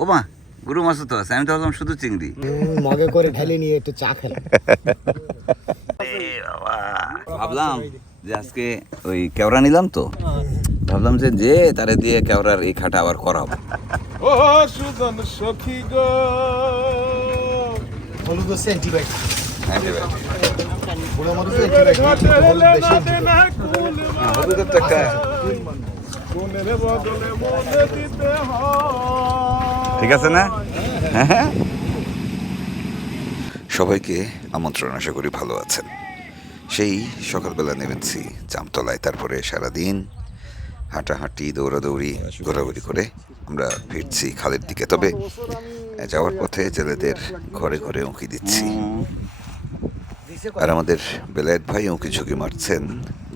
ও মা গুরু মাছও তো আছে আমি তো ভাবলাম শুধু চিংড়ি। মগে করে ঢেলে নিয়ে একটু চা খেলাম। ভাবলাম যে আজকে ওই কেওড়া নিলাম তো ভাবলাম যে যে তারে দিয়ে কেওড়ার এই খাটা আবার করাবো। ও সুজন সখী গো। হলুদ অ্যান্টিবায়োটিক হলুদের তো একটা মনে দিতে হয়। ঠিক আছে না? সবাইকে আমন্ত্রণ আশা করি ভালো আছেন। সেই সকালবেলা নেমেছি জামতলায়, তারপরে সারাদিন হাঁটাহাঁটি, দৌড়াদৌড়ি, ঘোরাঘুরি করে আমরা ফিরছি খালের দিকে। তবে যাওয়ার পথে জেলেদের ঘরে ঘরে উঁকি দিচ্ছি। আর আমাদের বেলায়েত ভাই উঁকি ঝুঁকি মারছেন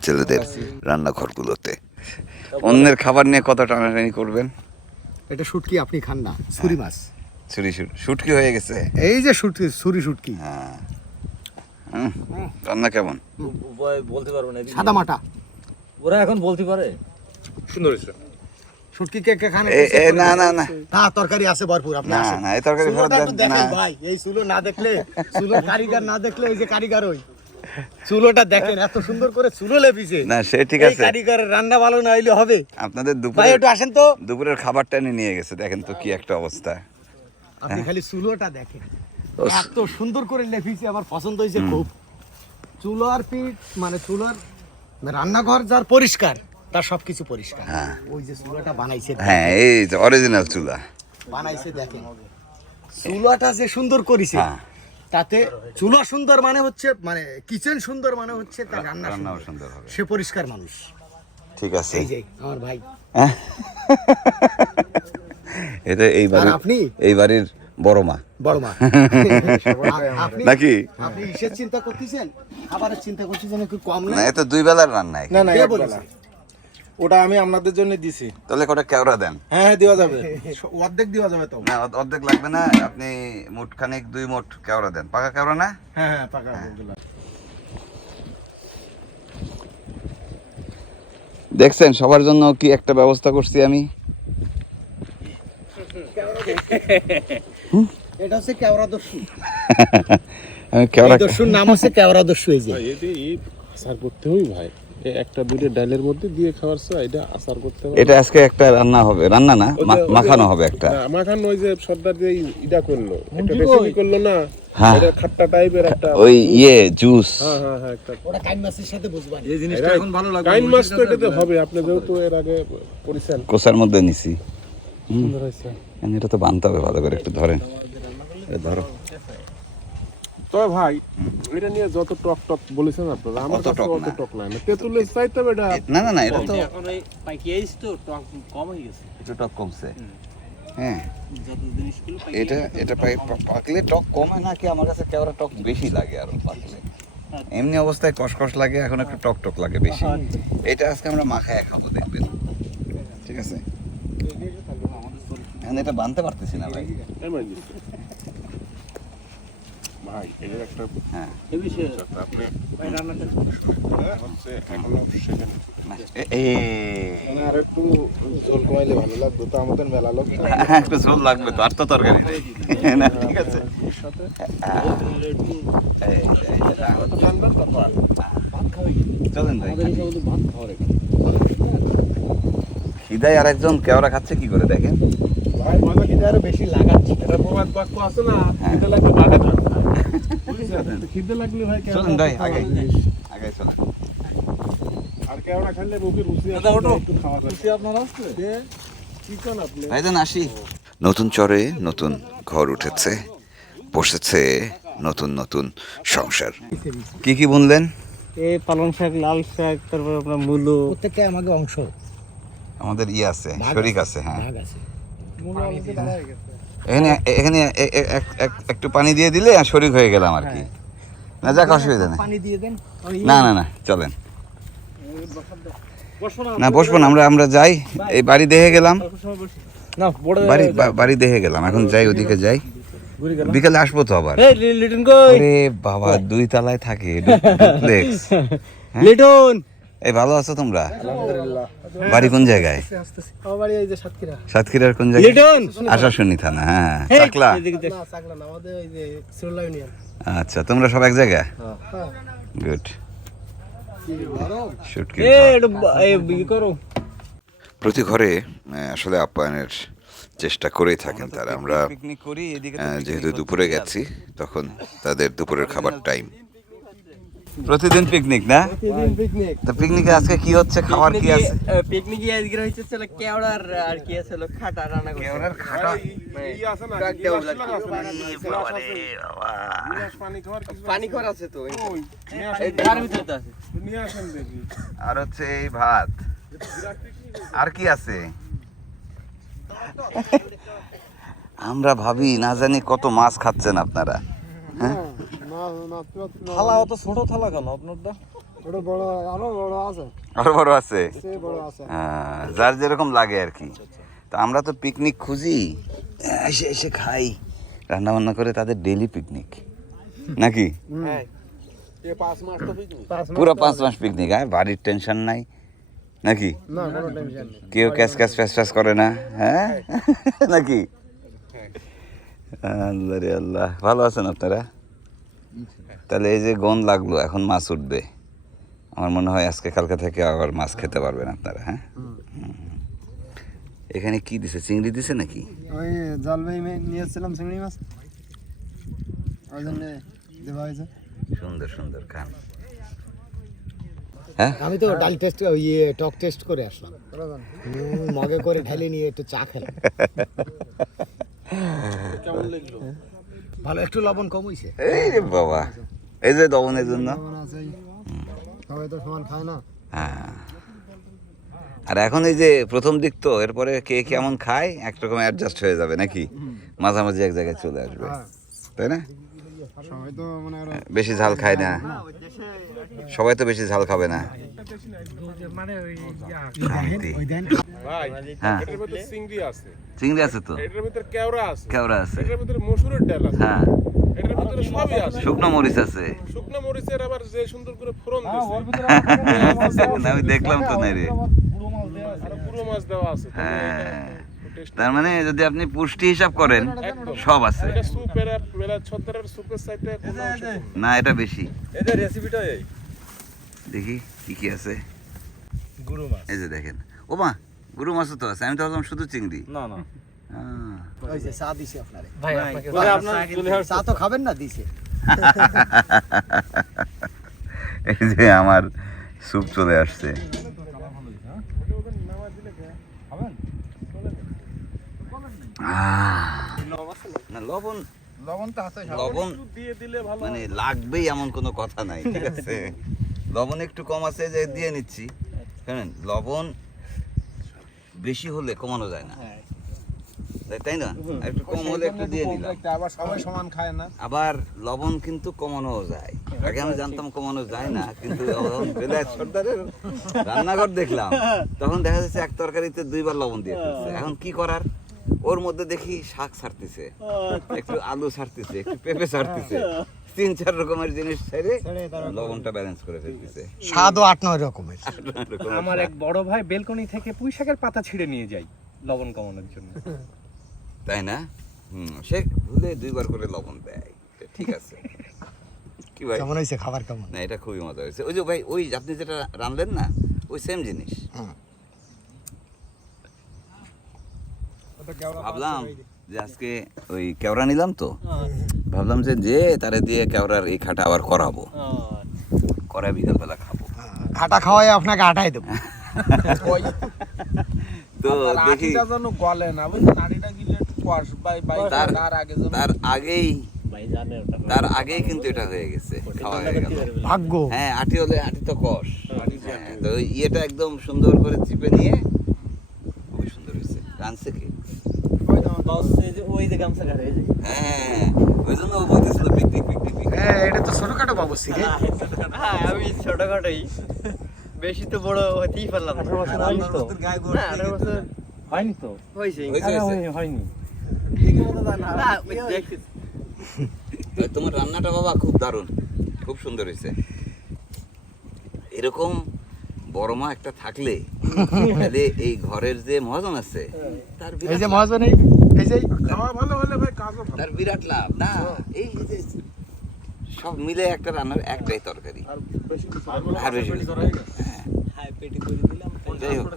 জেলেদের রান্নাঘরগুলোতে। অন্যের খাবার নিয়ে কত টানাটানি করবেন? এটা শুটকি আপনি খান না ছুরি মাছ। ছুরি শুটকি হয়ে গেছে। এই যে শুটকি ছুরি শুটকি। হ্যাঁ। রান্না কেমন? উপায় বলতে পারব না সাদা মাটা। ওরা এখন বলতে পারে। সুন্দর হয়েছে। শুটকি কে কে খান এ না না না। না তরকারি আছে ভরপুর আপনি না না এই তরকারি ফেরত দেন। না। ভাই এই চুলো না দেখলে চুলো কারিগর না দেখলে এই যে কারিগর ওই। চুলোটা দেখেন এত সুন্দর করে চুলো লেপিছে। না সে ঠিক আছে। কারিগরের রান্না ভালো না হইলে হবে। আপনাদের ভাই দুপুরে একটু আসেন তো। দুপুরের খাবারটা নিয়ে গেছে দেখেন তো কি একটা অবস্থা। আপনি খালি চুলোটা দেখেন। এত সুন্দর করে লেপিছে আমার পছন্দ হয়েছে খুব। চুলোর পিঠ মানে চুলোর রান্নাঘর যার পরিষ্কার তার সবকিছু পরিষ্কার। হ্যাঁ। ওই যে চুলাটা বানাইছে হ্যাঁ এই যে অরিজিনাল চুলা। বানাইছে দেখেন। চুলাটা যে সুন্দর করেছে হ্যাঁ। তাতে চুলা সুন্দর মানে হচ্ছে মানে কিচেন সুন্দর মানে হচ্ছে তার রান্না রান্নাও সুন্দর হবে। সে পরিষ্কার মানুষ। ঠিক আছে। এই যে আমার ভাই। এটা এই বাড়ির আপনি? এই বাড়ির বড় মা। বড় মা। নাকি? আপনি ইসের চিন্তা করতেছেন? খাবারের চিন্তা করতেছেন একটু কম না? না এ তো দুই বেলার রান্না না না এক বেলা। ওটা আমি আপনাদের জন্য দিছি। তাহলে কটা কেওড়া দেন? হ্যাঁ হ্যাঁ দেওয়া যাবে। অর্ধেক দেওয়া যাবে তো। না অর্ধেক লাগবে না আপনি মুঠ খানিক দুই মুঠ কেওড়া দেন। পাকা কেওড়া না? হ্যাঁ হ্যাঁ পাকা ওগুলা। দেখছেন সবার জন্য কি একটা ব্যবস্থা করছি আমি? এটা হচ্ছে কেওড়া দস্যু। আমি কেওড়া দস্যুর নাম হচ্ছে কেওড়া দস্যু এই যে। এতে এই আচার করতে হই ভাই। একটা দুটো ডালের মধ্যে দিয়ে খাওয়ার সময় এটা আচার করতে হবে। এটা আজকে একটা রান্না হবে রান্না না? মাখানো হবে একটা। মাখান ওই যে সর্দার যে ইটা করল। একটা রেসিপি করল না হ্যাঁ। এটা খাট্টা টাইপের একটা। ওই ইয়ে জুস হ্যাঁ হ্যাঁ হ্যাঁ একটা। ওটা কাইন মাছের সাথে বুঝবা এই জিনিসটা এখন ভালো লাগবে কাইন মাছ তো এটাতে হবে আপনি যেহেতু এর আগে করেছেন। কোষার মধ্যে নিছি। সুন্দর হয়েছে। এটা তো বানতে হবে ভালো করে একটু ধরেন ধরো। তবে ভাই এটা নিয়ে যত টক টক বলেছেন আপনারা আমার কাছে টক অত না। টক নাই তেঁতুলের চাইতে হবে এটা না না না এটা তো এখন ওই পাইকিয়াইস তো টক কম হয়ে গেছে। একটু টক কমছে। হ্যাঁ। এটা এটা পাই- পাকলে টক কমে নাকি? আমার কাছে কেওড়া টক বেশি লাগে আরও পাকলে। এমনি অবস্থায় কসকস লাগে এখন একটু টক টক লাগে বেশি। এটা আজকে আমরা মাখায় খাব দেখবেন। ঠিক আছে? এখন এটা বানতে পারতেছি না। ভাই। এর একটা হ্যাঁ। আপনি হচ্ছে এখনও এ মানে আর একটু জল কমাইলে ভালো লাগতো তো আমাদের মেলা লোক। একটু ঝোল লাগবে তো আর তো তরকারি নেই। না ঠিক আছে। চলেন ভাই। একজন কেওড়া খাচ্ছে কি করে দেখেন? ভাই মজা কি আরও বেশি লাগাচ্ছে। এটা প্রবাদ বাক্য আছে না হ্যাঁ। বাটা খান বুঝছেন? খিদে লাগলে ভাই চলেন ভাই আগে আগে চলেন। আর কেওড়া খাইলে মুখে রুচি দাদা, আসে, খাওয়া যায় আপনার আসছে কি? কোন আপনি? ভাইজান আসি। নতুন চরে নতুন ঘর উঠেছে বসেছে নতুন নতুন সংসার। কি কি বুনলেন? এই পালং শাক লাল শাক তারপর আপনার মূলো। প্রত্যেকটা আমাকে অংশ। আমাদের ই আছে শরিক আছে হ্যাঁ। ভাগ আছে। এখানে এখানে একটু পানি দিয়ে দিলে শরিক হয়ে গেলাম আর কি। না যাক অসুবিধা নেই। পানি দিয়ে দেন না না না চলেন। না বসবো না। আমরা আমরা যাই। এই বাড়ি দেখে গেলাম। বাড়ি বাড়ি দেখে গেলাম এখন যাই ওদিকে যাই। বিকেলে আসব তো আবার। বাবা দুই তলায় থাকে লিটন! এই ভালো আছো তোমরা? বাড়ি কোন জায়গায়? আমার বাড়ি এই যে সাতক্ষীরা। সাতক্ষীরার কোন জায়গায়? আশাশুনি থানা হ্যাঁ। চাকলা? না চাকলা না আমাদের ওই যে সিরুল্লা ইউনিয়ন। আচ্ছা তোমরা সব এক জায়গায়? গুড প্রতি ঘরে আসলে আপ্যায়নের চেষ্টা করেই থাকেন তারা। আমরা যেহেতু দুপুরে গেছি তখন তাদের দুপুরের খাবার টাইম প্রতিদিন পিকনিক না? পিকনিক তো পিকনিকে আজকে কি হচ্ছে? খাবার কি আছে? পিকনিকে আজকে হচ্ছে ছিল কেওড়ার আর কি আছে হলো খাটা রান্না করছে কেওড়ার খাটা? টক দেওয়া লাগে। পানি খাওয়ার পানি খর আছে তো এই- এই ধার ভিতরে আছে। নিয়ে আসেন দেখি। আর হচ্ছে এই ভাত। আর কি আছে? আমরা ভাবি না জানি কত মাছ খাচ্ছেন আপনারা। থালা অত ছোট থালা কেন আপনারটা? বড় আরও বড় আছে। হ্যাঁ, যার যেরকম লাগে আর কি। তো আমরা তো পিকনিক খুঁজি। এসে এসে খাই। রান্না বান্না করে তাদের ডেলি পিকনিক নাকি? পুরো পাঁচ মাস পিকনিক হ্যাঁ? বাড়ির টেনশন নাই। নাকি? না কোনো টেনশন নেই। কেউ ক্যাশ ক্যাশ ফ্যাস ফ্যাস করে না হ্যাঁ? নাকি? আল্লাহ রে আল্লাহ। ভালো আছেন আপনারা? তাহলে এই যে গন লাগল এখন মাছ উঠবে। আমার মনে হয় আজকে কালকে থেকে আবার মাছ খেতে পারবেন আপনারা হ্যাঁ? এখানে কি দিছে? চিংড়ি দিছে নাকি? ওই জলবাই নিয়েছিলাম চিংড়ি মাছ। ওই জন্য দেওয়া হয়েছে। সুন্দর সুন্দর খান। হ্যাঁ? আমি তো ডাল টেস্ট ইয়ে টক টেস্ট করে আসলাম। মগে করে ঢেলে নিয়ে একটু চা খেলাম। ভালো একটু লবণ কম এই রে বাবা। এই যে জন্য। সবাই তো সমান খায় না। হ্যাঁ। আর এখন এই যে প্রথম দিক তো এরপরে কে কেমন খায় একরকম অ্যাডজাস্ট হয়ে যাবে নাকি? মাঝামাঝি এক জায়গায় চলে আসবে। তাই না? মানে বেশি ঝাল খায় না। সবাই তো বেশি ঝাল খাবে না। হ্যাঁ। চিংড়ি আছে তো। কেওড়া আছে। হ্যাঁ। শুকনো মরিচ আছে। শুকনো মরিচের আবার যে সুন্দর করে দেখলাম তো নাই রে পুরো মাছ দেওয়া আছে হ্যাঁ। তার মানে যদি আপনি পুষ্টি হিসাব করেন সব আছে। না। এটা বেশি। দেখি কি কি আছে? এই যে দেখেন। ও মা গুরু মাছও তো আছে আমি তো ভাবলাম শুধু চিংড়ি। না না। আহ, ওই যে চা দিছে আপনারে। ভাই আপনার চা তো খাবেন না দিছে। এই যে আমার স্যুপ চলে আসছে। না লবণ। লবণ তো আছে লবণ দিয়ে দিলে ভালো মানে লাগবেই এমন কোনো কথা নাই ঠিক আছে? লবণ একটু কম আছে যে দিয়ে নিচ্ছি। শুনেন লবণ বেশি হলে কমানো যায় না। তাই- তাই না? একটু কম হলে একটু দিয়ে দিলাম। আবার সবাই সমান খায় না। আবার লবণ কিন্তু কমানো যায়। আগে আমি জানতাম কমানো যায় না কিন্তু সর্দারের রান্নাঘর দেখলাম। তখন দেখা যাচ্ছে এক তরকারিতে দুইবার লবণ দিয়ে ফেলছে। এখন কি করার? ওর মধ্যে দেখি শাক ছাড়তেছে একটু আলু ছাড়তেছে একটু পেঁপে ছাড়তেছে তিন চার রকমের জিনিস ছেড়ে লবণটা ব্যালেন্স করে ফেলতেছে। স্বাদও আট নয় রকমের। আমার এক বড় ভাই বেলকনি থেকে পুঁই শাকের পাতা ছিঁড়ে নিয়ে যায় লবণ কমানোর জন্য। তাই না? হুম সে ভুলে দুইবার করে লবণ দেয়। ঠিক আছে। কি ভাই? কেমন হয়েছে খাবার কেমন? না এটা খুবই মজা হয়েছে। ওই যে ভাই ওই আপনি যেটা রাঁধলেন না ওই সেম জিনিস। ভাবলাম যে। আজকে ওই কেওড়া নিলাম তো। ভাবলাম যে যে তারে দিয়ে কেওড়ার এই খাটা আবার করাবো। করা বিকালবেলা খাব। খাটা খাওয়াই আপনাকে আটাই দেবো। তো দেখি যেন গলে না নাড়িটা গিলে তার আগেই ভাই তার আগেই কিন্তু এটা হয়ে গেছে খাওয়া হয়ে গেল। ভাগ্য। হ্যাঁ আটি হলে আটি তো কষ। হ্যাঁ, তো ওই ইয়েটা একদম সুন্দর করে চিপে নিয়ে খুবই সুন্দর হয়েছে। রানছে কি? ওই যে গামছা ঘাড়ে হ্যাঁ ওই জন্য ও বলতেছিল পিকনিক পিকনিক পিকনিক হ্যাঁ এটা তো ছোটখাটো বাবুসি রে হ্যাঁ আমি ছোটখাটোই। বেশি তো বড় হতেই পারলাম আঠারো বছর হয়নি তো? না আঠারো বছর হয়নি তো? হয়েছে। হয়েছে, আরে হয়েছে। হয়- হয়নি। না? ওই দেখছি। আর তোমার রান্নাটা বাবা খুব দারুণ খুব সুন্দর হয়েছে। এরকম বড় মা একটা থাকলে তাহলে এই ঘরের যে মহাজন আছে তার এই যে মহাজন এই এই যে খাওয়া ভালো হলে ভাই কাজও ভালো। তার বিরাট লাভ। না এই যে সব মিলে একটা রান্নার একটাই তরকারি। আর বেশি হ্যাঁ। যাই হোক।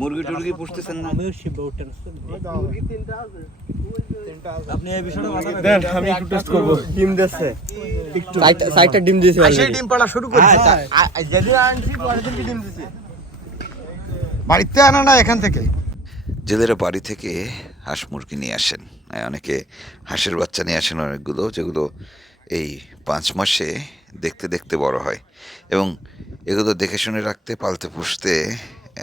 মুরগি টুরগি পুষতেছেন না? আপনি এই বিষয়টা দেন আমি একটু টেস্ট করব। ডিম ডিম দিয়েছে ডিম পাড়া শুরু করেছে যেদিন আনছি পরের দিন ডিম দিছে বাড়িতে আনা না এখান থেকে? জেলেরা বাড়ি থেকে হাঁস মুরগি নিয়ে আসেন। অনেকে হাঁসের বাচ্চা নিয়ে আসেন অনেকগুলো যেগুলো এই পাঁচ মাসে দেখতে দেখতে বড় হয়। এবং এগুলো দেখে শুনে রাখতে পালতে পুষতে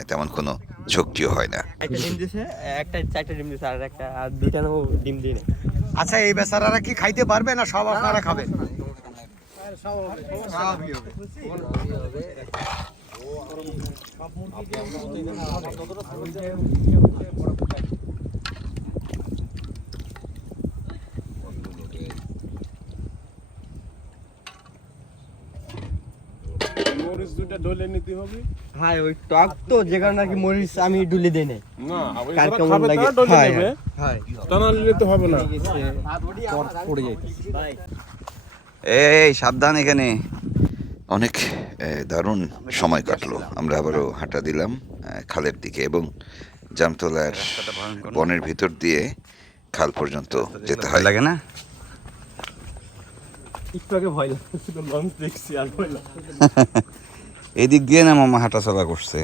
তেমন কোনো ঝক্কিও হয় না। একটা ডিম দিছে একটা চারটা ডিম দিছে আর একটা আর দুইটা ডিম দিই আচ্ছা এই বেচারারা কি খাইতে পারবে না সব আপনারা খাবেন? মরিচ দুইটা ডলে নিতে হবে। হ্যাঁ ওই টক তো যে কারণে আর মরিচ আমি ডুলে দেই নাই। না কার কেমন লাগে? ডলে হ্যাঁ, নেবে। হ্যাঁ। তা নিলে তো হবে না। পড়ে যাই এই সাবধান এখানে। অনেক দারুণ সময় কাটলো। আমরা আবারও হাঁটা দিলাম খালের দিকে এবং জামতলার বনের ভিতর দিয়ে খাল পর্যন্ত যেতে হয়। লাগে না? একটু আগে ভয় লাগছিল লঞ্চ দেখছি আর ভয় লাগছে এদিক দিয়ে না মামা হাঁটা চলা করছে?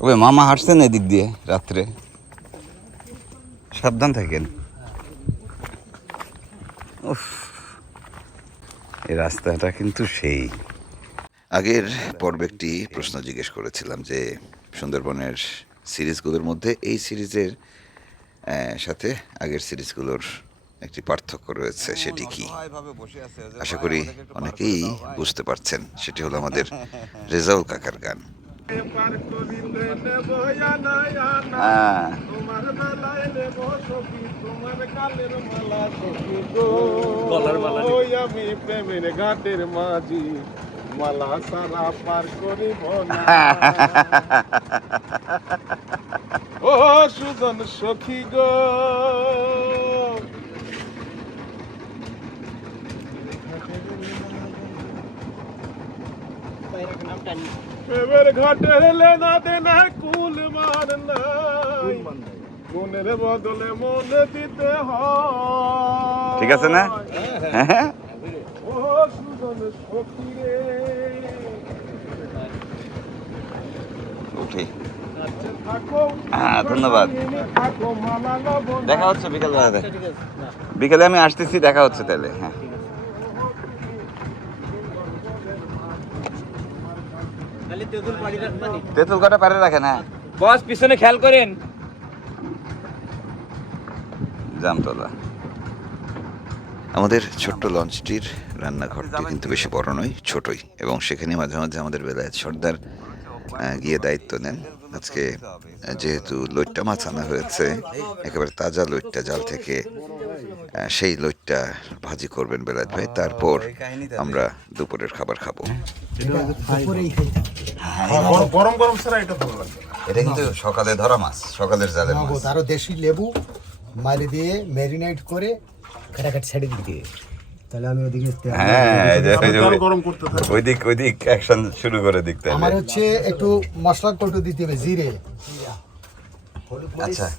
ওই মামা হাঁটছেন এদিক দিয়ে রাত্রে? সাবধান থাকেন। উফ। এই রাস্তাটা কিন্তু সেই। আগের পর্বে একটি প্রশ্ন জিজ্ঞেস করেছিলাম যে, সুন্দরবনের সিরিজগুলোর মধ্যে এই সিরিজের সাথে আগের সিরিজগুলোর একটি পার্থক্য রয়েছে, সেটি কি? আশা করি অনেকেই বুঝতে পারছেন, সেটি হলো আমাদের রেজাউল কাকার গান। আমি প্রেমের গো প্রেমের ঘাটের লেনা দেনা কুল মার নাই। মনের বদলে মনে দিতে হয়। ঠিক আছে না? হ্যাঁ। ও সুজন সখী রে। উঠি থাকো। হ্যাঁ ধন্যবাদ। দেখা হচ্ছে বিকেল বেলাতে বিকেলে আমি আসতেছি দেখা হচ্ছে তাহলে হ্যাঁ। তেঁতুল কটা পারে রাখেন হ্যাঁ। বস পিছনে খেয়াল করেন। জামতলা। আমাদের ছোট্ট লঞ্চটির রান্নাঘরটি কিন্তু বেশি বড় নয় ছোটই। এবং সেখানে মাঝে মাঝে আমাদের বেলায় সর্দার গিয়ে দায়িত্ব নেন। আজকে যেহেতু লইট্টা মাছ আনা হয়েছে একেবারে তাজা লইট্টা জাল থেকে সেই লইট্টা ভাজি করবেন বেলায় ভাই। তারপর আমরা দুপুরের খাবার খাব। গরম গরম ছাড়া এটা ভালো লাগে এটা কিন্তু সকালে ধরা মাছ সকালের জালের মাছ। আরও দেশি লেবু মারি দিয়ে ম্যারিনেট করে কাটাকাটি ছেড়ে দিতে তাহলে আমি ওদিকে হ্যাঁ এই যে- এই যে গরম গরম করতে থাকে। ওইদিক ওইদিক অ্যাকশন শুরু করে দিক আমার হচ্ছে একটু মশলা কটু দিতে হবে জিরে। আচ্ছা।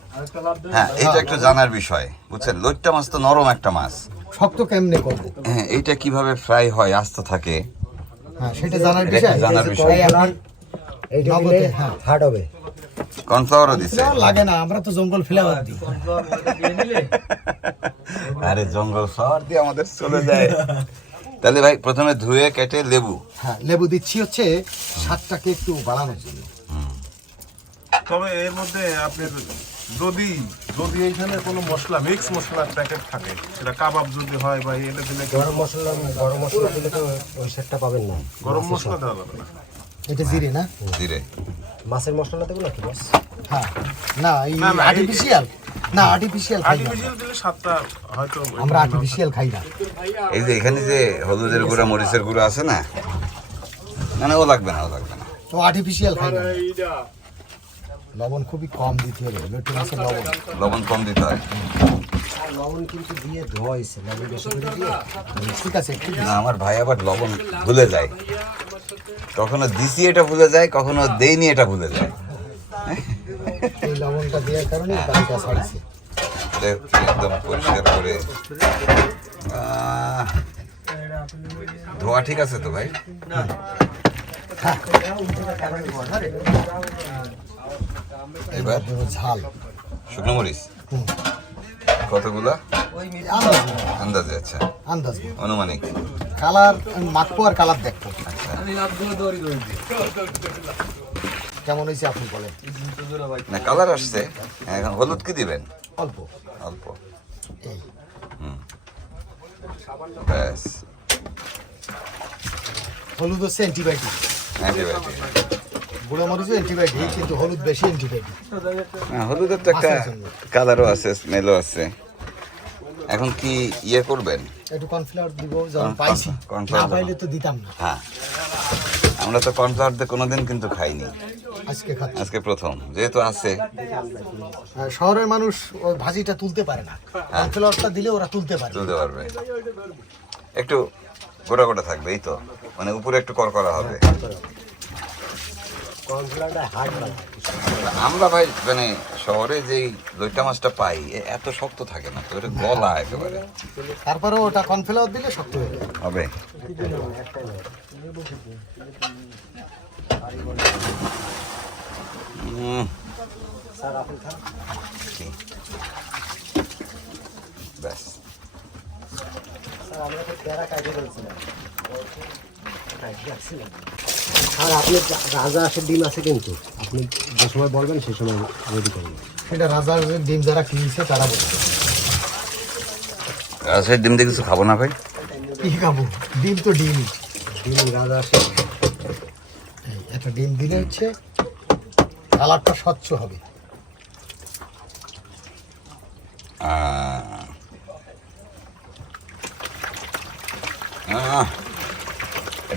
হ্যাঁ এইটা একটু জানার বিষয়। বুঝছেন? লইট্টা মাছ তো নরম একটা মাছ। শক্ত কেমনে করব? হ্যাঁ এইটা কীভাবে ফ্রাই হয় আস্ত থাকে? হ্যাঁ সেটা জানার বিষয়। জানার বিষয়। হ্যাঁ। হার্ড হবে। কর্নফ্লাওয়ারও দিছে। লাগে না আমরা তো জঙ্গল ফ্লেভার দিই। আরে জঙ্গল ফ্লাওয়ার দিয়ে আমাদের চলে যায়। তাহলে ভাই প্রথমে ধুয়ে কেটে লেবু। হ্যাঁ লেবু দিচ্ছি হচ্ছে স্বাদটাকে একটু বাড়ানোর জন্য। তবে এর মধ্যে আপনার যদি যদি এইখানে কোনো মশলা মিক্স মশলার প্যাকেট থাকে সেটা কাবাব যদি হয় বা এলে দিলে গরম মশলা গরম মশলা দিলে তো ওই সেটটা পাবেন না। গরম মশলা দেওয়া যাবে না। এটা জিরে না? জিরে। মাছের মশলা দেবো নাকি বস? হ্যাঁ। না এই আর্টিফিশিয়াল না আর্টিফিশিয়াল খাই না। আর্টিফিশিয়াল দিলে স্বাদটা হয়তো আমরা আর্টিফিশিয়াল খাই না। এই যে এখানে যে হলুদের গুঁড়া মরিচের গুঁড়া আছে না? না না ও লাগবে না ও লাগবে না। তো আর্টিফিশিয়াল খাই না। লবণ খুবই কম দিতে হবে লটে লবণ। লবণ কম দিতে হয়। লবণ কিন্তু দিয়ে ধোয়া হয়েছে লবণ বেশি করে দিয়ে ঠিক আছে একটু না আমার ভাই আবার লবণ ভুলে যায়। কখনো দিছি এটা ভুলে যায় কখনো দেইনি এটা ভুলে যায়। এই লবণটা দেওয়ার কারণে ছাড়ছে। একদম পরিষ্কার করে। ধোয়া ঠিক আছে তো ভাই? এবার ঝাল। শুকনো মরিচ। কতগুলা? আন্দাজে। আচ্ছা। আন্দাজ। অনুমানিক কালার মাখবো আর কালার দেখব। আচ্ছা। কেমন হয়েছে আপনি বলেন? না কালার আসছে। এখন হলুদ কি দিবেন? অল্প। অল্প। এই। ব্যাস হলুদ হচ্ছে অ্যান্টিবায়োটিক অ্যান্টিবায়োটিক। গুঁড়ো মরিচও অ্যান্টিবায়োটিক কিন্তু হলুদ বেশি অ্যান্টিবায়োটিক হ্যাঁ হলুদের তো একটা কালারও আছে স্মেলও আছে। এখন কি ইয়ে করবেন? একটু কর্নফ্লাওয়ার দিব যখন পাইছি। না পাইলে তো দিতাম না। হ্যাঁ। আমরা তো কর্নফ্লাওয়ার দিয়ে কোনোদিন কিন্তু খাইনি। আজকে খাচ্ছি। আজকে প্রথম যেহেতু আছে। শহরের মানুষ ওই ভাজিটা তুলতে পারে না। কর্নফ্লাওয়ারটা দিলে ওরা তুলতে পারে। তুলতে পারবে। একটু গোটা গোটা থাকবে এই তো। মানে উপরে একটু করকরা হবে। আমরা ভাই মানে শহরে যেই লইটা মাছটা পাই এত শক্ত থাকে না তো এটা গলা একেবারে। তারপরে ওটা কর্নফ্লাওয়ার দিলে শক্ত হয়ে যাবে হবে। উম, কি? ব্যাস। আর আপনি রাজা আসে ডিম আছে কিন্তু। আপনি যে সময় বলবেন সেই সময় রেডি করবেন সেটা রাজার ডিম যারা কিনছে তারা বলছে রাজশাহীর ডিম দিয়ে কিছু খাব না ভাই? কি খাব? ডিম তো ডিমই ডিম রাজা আসে। একটা ডিম দিলে হচ্ছে কালারটা স্বচ্ছ হবে। আহ।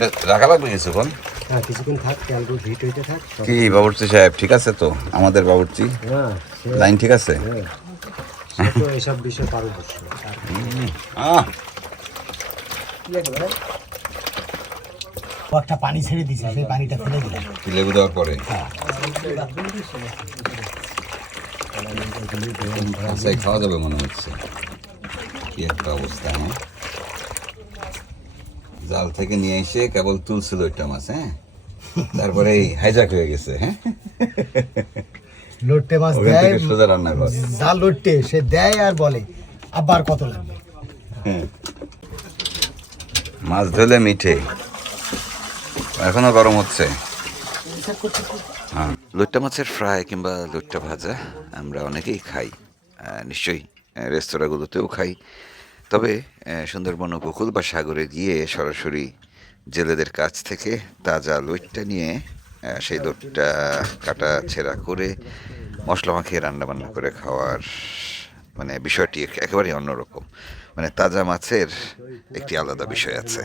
এটা রাখা লাগবে কিছুক্ষণ? হ্যাঁ কিছুক্ষণ থাক তেলগুলো হিট হইতে থাক কি বাবুর্চি সাহেব ঠিক আছে তো? আমাদের বাবুর্চি? হ্যাঁ লাইন ঠিক আছে? হ্যাঁ। বিষয়ে একটা পানি ছেড়ে দিছে সেই পানিটা ফেলে দিলাম লেবু দেওয়ার পরে? আচ্ছা খাওয়া যাবে মনে হচ্ছে। কি একটা অবস্থা হ্যাঁ? জাল থেকে নিয়ে এসে কেবল তুলছিল ওইটা মাছ হ্যাঁ? তারপরে হাইজাক হয়ে গেছে হ্যাঁ? লোট্টে মাছ দেয় সোজা রান্না কর যা লোট্টে সে দেয় আর বলে আবার কত লাগবে? মাছ ধরলে মিঠে। এখনও গরম হচ্ছে। হ্যাঁ। লুট্টা মাছের ফ্রাই কিংবা লুট্টা ভাজা আমরা অনেকেই খাই। আহ, নিশ্চয়ই রেস্তোরাঁগুলোতেও খাই। তবে সুন্দরবন উপকূল বা সাগরে গিয়ে সরাসরি জেলেদের কাছ থেকে তাজা লুটটা নিয়ে সেই লোটটা কাটা ছেঁড়া করে মশলা মাখিয়ে রান্না বান্না করে খাওয়ার মানে বিষয়টি এক- একেবারেই অন্যরকম। মানে তাজা মাছের একটি আলাদা বিষয় আছে।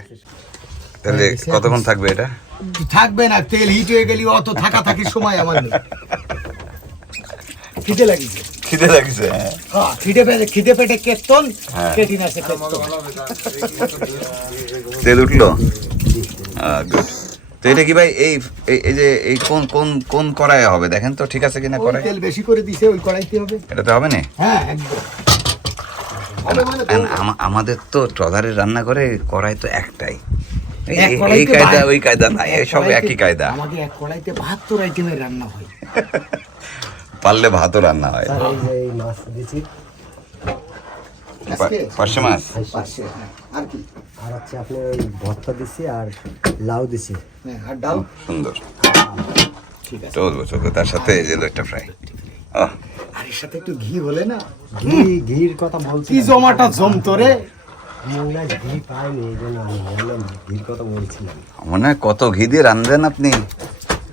তাহলে কতক্ষণ থাকবে এটা? থাকবে না তেল হিট হয়ে গেলি অত থাকা থাকির সময় আমার নেই। খিদে লাগিছে। খিদে লাগছে হ্যাঁ? হ্যাঁ খিদে পেটে খিদে পেটে কেতন হ্যাঁ। কেটিন আছে তেল উঠল? গুড তো এটা কি ভাই এই এই- যে এই কোন কোন কোন কড়াই হবে? দেখেন তো ঠিক আছে কিনা কড়াই? তেল বেশি করে দিছে ওই কড়াইতে হবে। এটা তো হবে না? হ্যাঁ একদম। আমাদের তো ট্রলারের রান্না করে কড়াই তো একটাই। এই- কায়দা ওই কায়দা না সব একই কায়দা। আমাদের এক কড়াইতে বাহাত্তর আইটেমের রান্না হয়। পারলে ভাতও রান্না হয়। মাছ দিয়েছি। পার্শে মাছ? হ্যাঁ। আর কি? আর হচ্ছে আপনি ওই ভর্তা দিছি আর লাউ দিছি। হ্যাঁ, আর ডাল? সুন্দর। ঠিক আছে। চলবো চলবো। তার সাথে এই যে একটা ফ্রাই আহ। আর এর সাথে একটু ঘি হলে না? ঘি ঘির কথা বলছি কি জমাটা জমতো রে? ঘি পাইনি এই জন্য আমি বললাম ঘির কথা বলছিলাম মনে হয় কত ঘি দিয়ে রান্ধেন আপনি?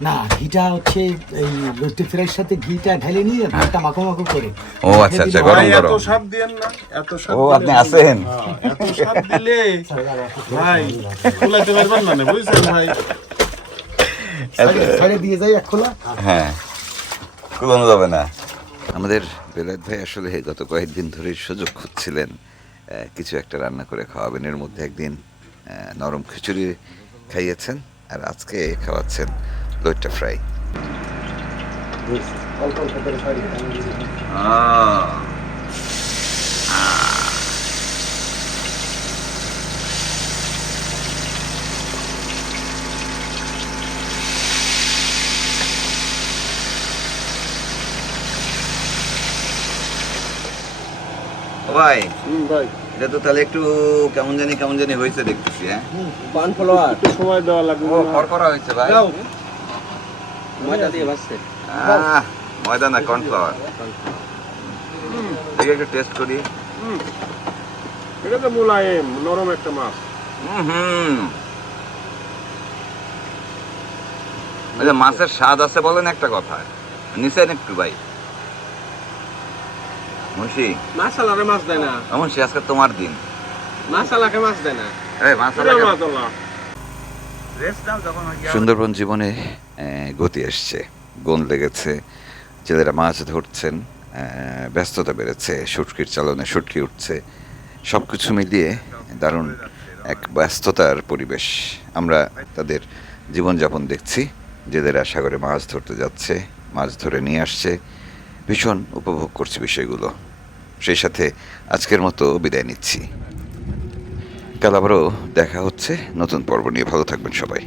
না ঘিটা হচ্ছে এই ফ্রাইয়ের সাথে ঘিটা ঢেলে নিয়ে ভাতটা মাখো মাখো করে। ও আচ্ছা আচ্ছা ভাই গরম এত স্বাদ দিয়েন না এত স্বাদ ও আপনি আছেন? এত স্বাদ দিলে ভাই পারবেন না না, বুঝছেন ভাই? দিয়ে যাই এক খোলা। হ্যাঁ কুলানো যাবে না। আমাদের বেলায়েত ভাই আসলে গত কয়েকদিন ধরে সুযোগ খুঁজছিলেন আহ, কিছু একটা রান্না করে খাওয়াবেন। এর মধ্যে একদিন নরম খিচুড়ি খাইয়েছেন আর আজকে খাওয়াচ্ছেন লইট্টা ফ্রাই ভাই ভাই। এটা তো তাহলে একটু কেমন জানি কেমন জানি হয়েছে দেখতেছি হ্যাঁ? পান ফলোয়ার। একটু সময় দেওয়া লাগবে ও করা হয়েছে ভাই। ময়দা দিয়ে ভাজছে ময়দা না কর্নফ্লাওয়ার। দেখি একটু টেস্ট করি। এটা তো মোলায়েম নরম একটা মাছ। হুম আচ্ছা মাছের স্বাদ আছে বলেন একটা কথা? নিছেন একটু ভাই। মুন্সি। মাসালারে মাছ দেয় না। মুন্সি আজকে তোমার দিন। মাসালাকে মাছ দেয় না। এই মাছ সুন্দরবন জীবনে গতি এসছে। গুণ লেগেছে। ছেলেরা মাছ ধরছেন ব্যস্ততা বেড়েছে, সুটকির চালনে সুটকি উঠছে। সব কিছু মিলিয়ে দারুণ এক ব্যস্ততার পরিবেশ আমরা তাদের জীবনযাপন দেখছি। জেলেরা সাগরে মাছ ধরতে যাচ্ছে, মাছ ধরে নিয়ে আসছে। ভীষণ উপভোগ করছি বিষয়গুলো। সেই সাথে আজকের মতো বিদায় নিচ্ছি। কাল আবারও দেখা হচ্ছে। নতুন পর্ব নিয়ে ভালো থাকবেন সবাই।